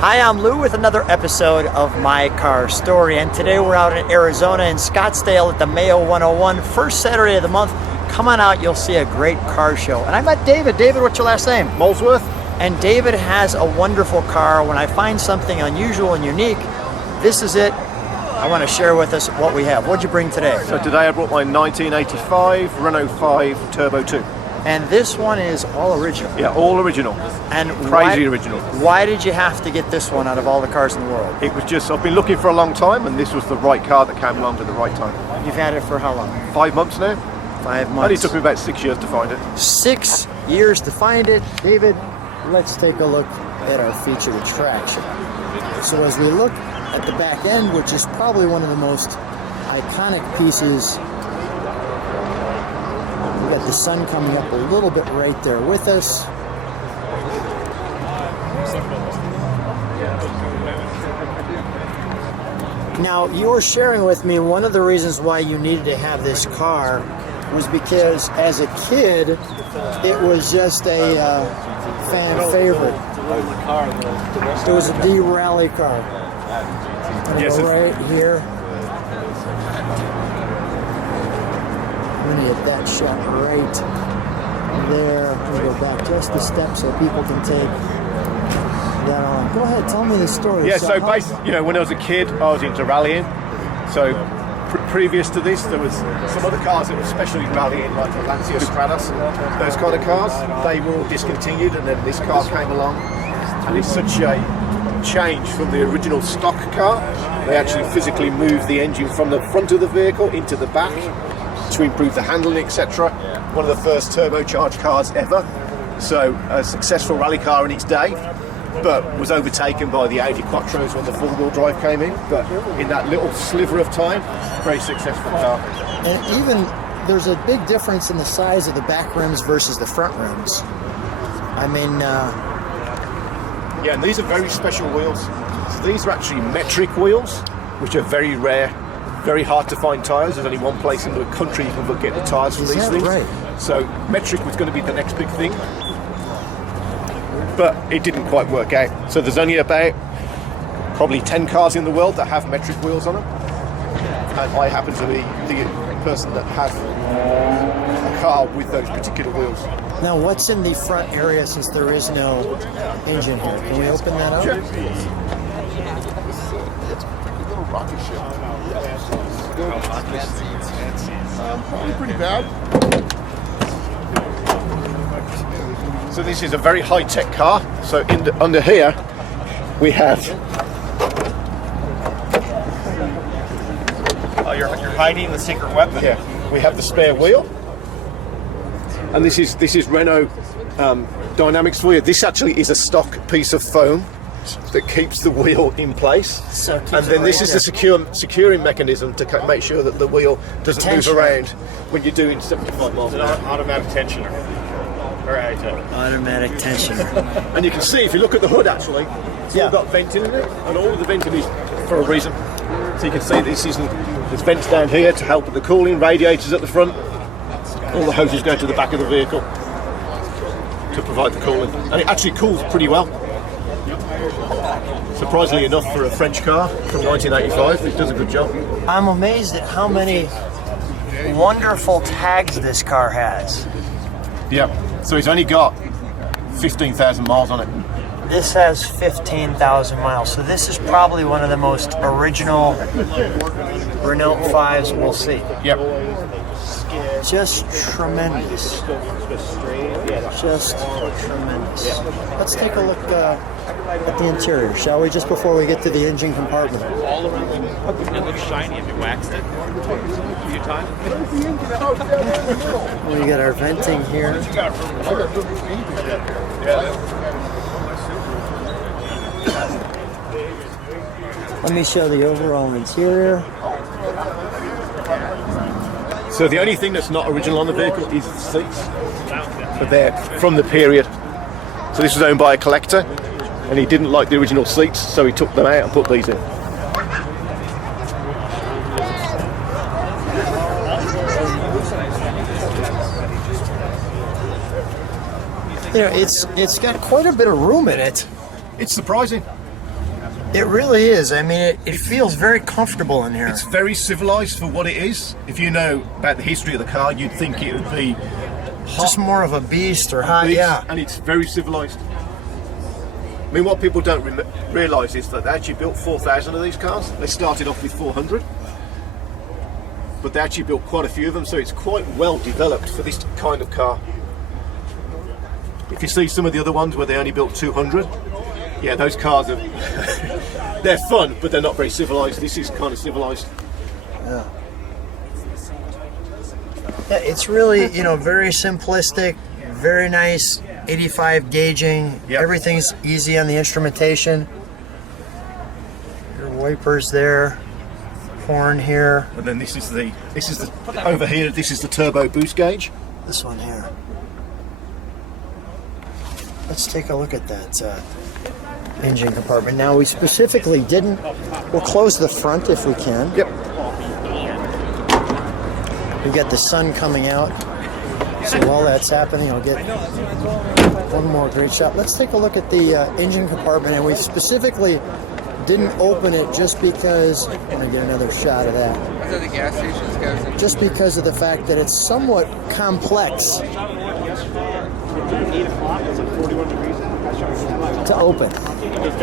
Hi, I'm Lou with another episode of My Car Story, and today we're out in Arizona in Scottsdale at the Mayo 101, first Saturday of the month. Come on out, you'll see a great car show. And I met David. David, what's your last name? Molesworth. And David has a wonderful car. When I find something unusual and unique, this is it. I want to share with us what we have. What'd you bring today? So today I brought my 1985 Renault 5 Turbo 2. And this one is all original. Yeah, all original. And crazy original. Why did you have to get this one out of all the cars in the world? It was just, I've been looking for a long time, and this was the right car that came along at the right time. You've had it for how long? 5 months now. 5 months. Only took me about 6 years to find it. 6 years to find it. David, let's take a look at our featured attraction. So as we look at the back end, which is probably one of the most iconic pieces, we've got the sun coming up a little bit right there with us. Now, you were sharing with me one of the reasons why you needed to have this car was because as a kid, it was just a fan favorite. It was a D rally car. Yes, go right here. I'm going to get that shot right there. I'm going to go back just a step so people can take that on. Go ahead, tell me the story. Yeah, so basically, you know, when I was a kid, I was into rallying. So previous to this, there was some other cars that were especially rallying, like the Lancia Stratos, those kind of cars. They were all discontinued, and then this car came along, and it's such a change from the original stock car. They actually physically moved the engine from the front of the vehicle into the back to improve the handling, etc. One of the first turbocharged cars ever. So a successful rally car in its day, but was overtaken by the Audi Quattros when the four-wheel drive came in. But in that little sliver of time, very successful car. And even there's a big difference in the size of the back rims versus the front rims. I mean, yeah, and these are very special wheels. So these are actually metric wheels, which are very rare, very hard to find tyres. There's only one place in the country you can get the tyres for these things. Right? So metric was going to be the next big thing, but it didn't quite work out. So there's only about probably 10 cars in the world that have metric wheels on them, and I happen to be the person that has a car with those particular wheels. Now, what's in the front area since there is no engine here? Can we open that up? Sure. It's a little rocket ship. Probably pretty bad. So this is a very high-tech car. So under here we have. Oh, you're hiding the secret weapon. Yeah, we have the spare wheel, and this is Renault dynamics for you. This actually is a stock piece of foam that keeps the wheel in place, So it keeps and then it this right is the securing mechanism to make sure that the wheel doesn't Tension. move around when you're doing 75 miles an hour. Automatic tensioner. Automatic tensioner. And you can see if you look at the hood, actually, it's all got venting in it, and all of the venting is for a reason. So you can see there's vents down here to help with the cooling, radiators at the front. All the hoses go to the back of the vehicle to provide the cooling, and it actually cools pretty well. Surprisingly enough, for a French car from 1985, it does a good job. I'm amazed at how many wonderful tags this car has. Yeah. So it's only got 15,000 miles on it. This has 15,000 miles, so this is probably one of the most original Renault 5s we'll see. Yep. Just tremendous. Just tremendous. Let's take a look at the interior, shall we, just before we get to the engine compartment. All around it looks shiny. Have you waxed it a few times? We got our venting here. Let me show the overall interior. So the only thing that's not original on the vehicle is the seats. But they're from the period. So this was owned by a collector, and he didn't like the original seats, so he took them out and put these in. You know, it's got quite a bit of room in it. It's surprising. It really is. I mean, it feels very comfortable in here. It's very civilized for what it is. If you know about the history of the car, you'd think it would be just more of a beast or hot, beast, yeah. and it's very civilized. I mean, what people don't realise is that they actually built 4,000 of these cars. They started off with 400, but they actually built quite a few of them, so it's quite well developed for this kind of car. If you see some of the other ones where they only built 200, yeah, those cars are they're fun, but they're not very civilized. This is kind of civilized. Yeah. Yeah, it's really, you know, very simplistic, very nice, 85 gauging. Yep. Everything's easy on the instrumentation. Your wipers there, horn here. And then this is the over here. This is the turbo boost gauge. This one here. Let's take a look at that engine compartment. Now, we specifically didn't. We'll close the front if we can. Yep. We got the sun coming out. So while that's happening, I'll get one more great shot. Let's take a look at the engine compartment, and we specifically didn't open it just because. I want to get another shot of that. Those are the gas stations, guys. Just because of the fact that it's somewhat complex to open.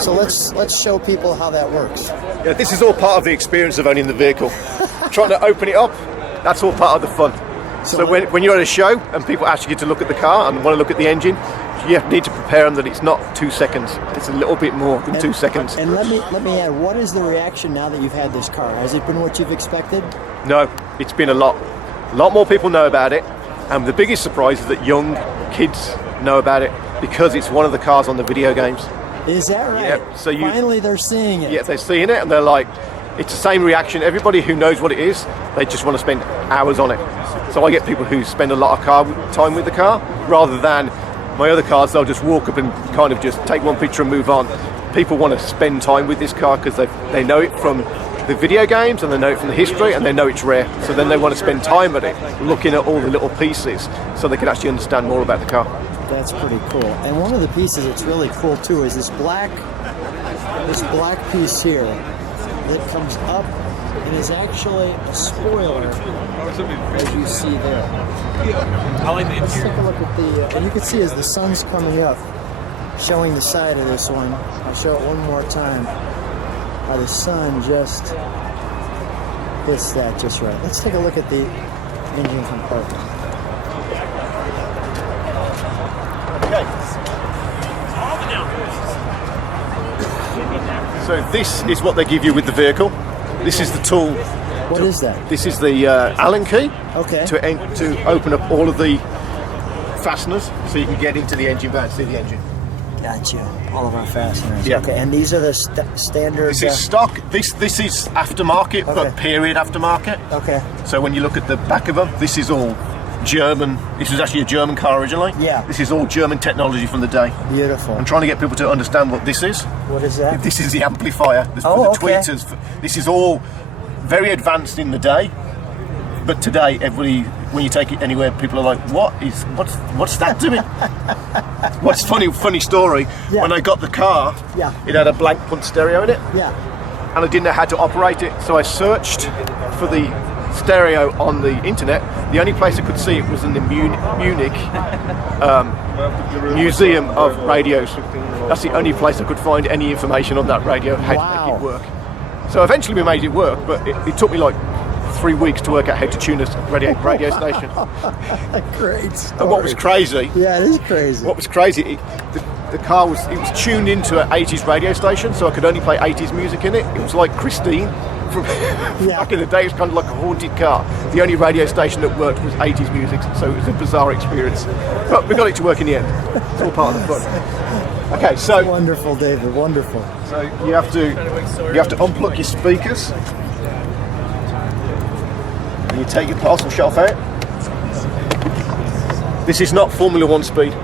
So let's show people how that works. Yeah, this is all part of the experience of owning the vehicle. Trying to open it up, that's all part of the fun. So when you're at a show and people ask you to look at the car and want to look at the engine, you need to prepare them that it's not 2 seconds. It's a little bit more than 2 seconds. And let me add, what is the reaction now that you've had this car? Has it been what you've expected? No, it's been a lot more people know about it, and the biggest surprise is that young kids know about it because it's one of the cars on the video games. Is that right? Yeah, so finally they're seeing it. Yeah, they're seeing it and they're like, it's the same reaction. Everybody who knows what it is, they just want to spend hours on it. So I get people who spend a lot of time with the car, rather than my other cars, they'll just walk up and kind of just take one picture and move on. People want to spend time with this car because they know it from the video games and they know it from the history and they know it's rare. So then they want to spend time at it, looking at all the little pieces so they can actually understand more about the car. That's pretty cool. And one of the pieces that's really cool too is this black piece here that comes up and is actually a spoiler, as you see there. Let's take a look at the, and you can see as the sun's coming up, showing the side of this one. I'll show it one more time. How the sun just hits that just right. Let's take a look at the engine compartment. Okay. So this is what they give you with the vehicle. This is the tool. What is that? This is the Allen key. Okay. To open up all of the fasteners, so you can get into the engine bay and see the engine. Got you. All of our fasteners. Yeah. Okay. And these are the standard. This is stock. This is aftermarket, Okay. but period aftermarket. Okay. So when you look at the back of them, this is all German. This was actually a German car originally. Yeah. This is all German technology from the day. Beautiful. I'm trying to get people to understand what this is. What is that? This is the amplifier. This Oh, for the okay. tweeters. This is all very advanced in the day, but today everybody, when you take it anywhere, people are like, what's that doing? What's funny story, Yeah. when I got the car, Yeah. it had a blank punch stereo in it, Yeah. and I didn't know how to operate it, so I searched for the stereo on the internet. The only place I could see it was in the Munich Museum of Radios. That's the only place I could find any information on that radio, how to make it work. So eventually we made it work, but it took me like 3 weeks to work out how to tune a radio station. Great story. And what was crazy? Yeah, it is crazy. What was crazy? The car was tuned into an 80s radio station, so I could only play 80s music in it. It was like Christine from back in the day. It was kind of like a haunted car. The only radio station that worked was 80s music, so it was a bizarre experience. But we got it to work in the end. It's all part of the fun. Okay, so Wonderful, David. Wonderful. So you have to unplug your speakers. And you take your parcel shelf out. This is not Formula One speed.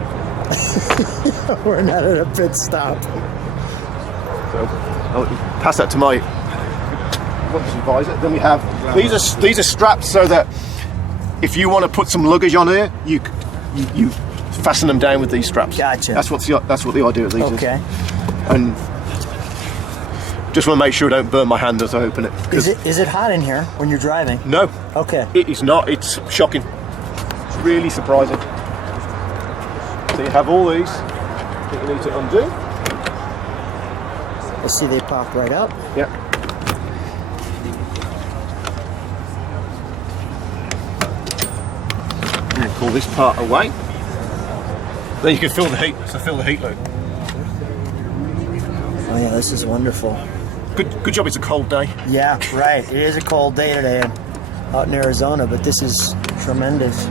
We're not at a pit stop. So I'll pass that to my advisor. Then we have these are straps so that if you want to put some luggage on here, you fasten them down with these straps. Gotcha. That's what the idea of these is. Okay. And Just want to make sure I don't burn my hand as I open it. Is it hot in here when you're driving? No. Okay. It is not. It's shocking. It's really surprising. So you have all these that you need to undo. Let's see, they pop right up. Yeah. And then pull this part away. Then you can feel the heat. So feel the heat loop. Oh yeah, this is wonderful. Good job. It's a cold day. Yeah, right. It is a cold day today out in Arizona, but this is tremendous.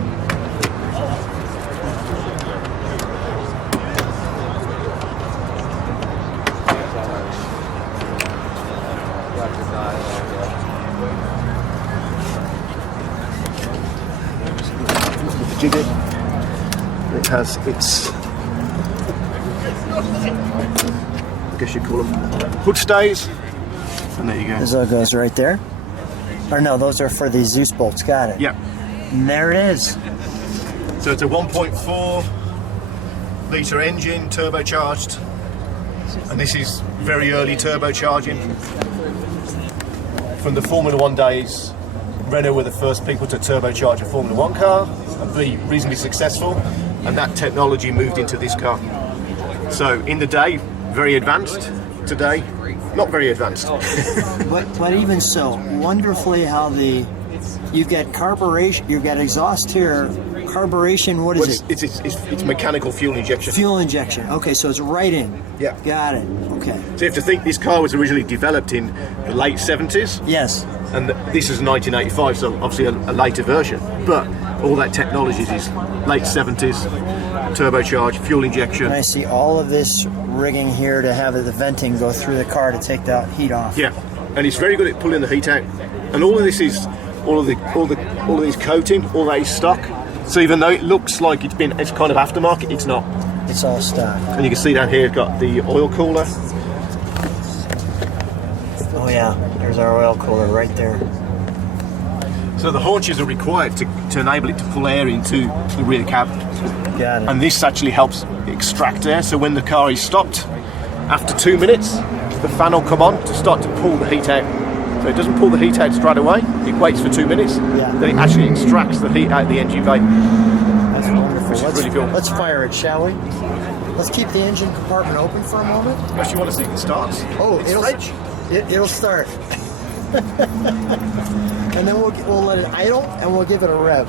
Jig it. It has its, I guess you call them hood stays, and there you go. This all goes right there. Or no, those are for the Zeus bolts. Got it. Yeah. And there it is. So it's a 1.4 litre engine, turbocharged, and this is very early turbocharging. From the Formula One days, Renault were the first people to turbocharge a Formula One car and be reasonably successful, and that technology moved into this car. So in the day, very advanced. Today, not very advanced. But even so, wonderfully how you've got carburation, you've got exhaust here, carburation. What is it? It's mechanical fuel injection. Fuel injection. Okay, so it's right in. Yeah. Got it. Okay. So you have to think this car was originally developed in the late 70s. Yes. And this is 1985, so obviously a later version. But all that technology is late 70s, turbocharged, fuel injection. And I see all of this rigging here to have the venting go through the car to take that heat off. Yeah, and it's very good at pulling the heat out. And all of this is all of these coating, all that is stock. So even though it looks like it's kind of aftermarket, it's not. It's all stock. And you can see down here, it's got the oil cooler. Oh yeah, there's our oil cooler right there. So the haunches are required to enable it to pull air into the rear cab. Got it. And this actually helps extract air, so when the car is stopped, after 2 minutes, the fan will come on to start to pull the heat out. So it doesn't pull the heat out straight away, it waits for 2 minutes, then it actually extracts the heat out of the engine bay. That's wonderful. Which is really cool. Let's fire it, shall we? Let's keep the engine compartment open for a moment. Unless you want to see if it starts. Oh, it'll start. And then we'll let it idle and we'll give it a rev.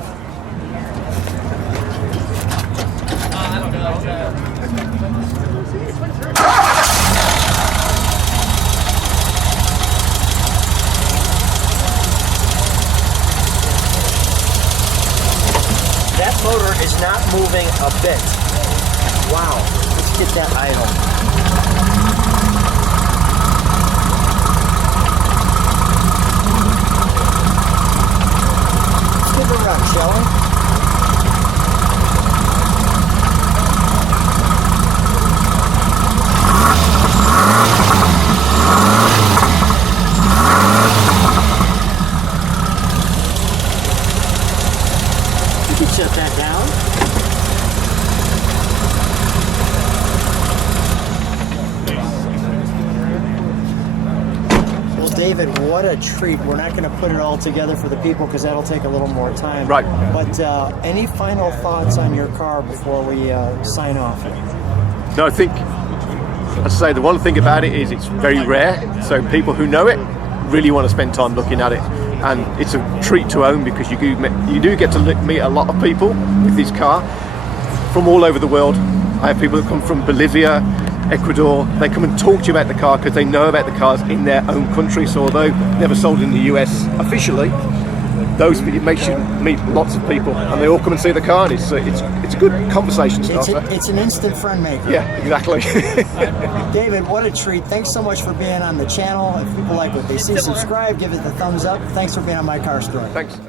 That motor is not moving a bit. Wow. Let's get that idle. Let's give it a run, shall we? You can shut that down. Well, David, what a treat. We're not going to put it all together for the people because that'll take a little more time. Right. But any final thoughts on your car before we sign off? No, I think, as I say, the one thing about it is it's very rare, so people who know it really want to spend time looking at it. And it's a treat to own because you do get to meet a lot of people with this car from all over the world. I have people that come from Bolivia, Ecuador. They come and talk to you about the car because they know about the cars in their own country. So although never sold in the US officially, it makes you meet lots of people, and they all come and see the car. And it's a good conversation starter. It's an instant friend maker. Yeah, exactly. David, what a treat. Thanks so much for being on the channel. If people like what they see, subscribe, give it the thumbs up. Thanks for being on My Car Story. Thanks.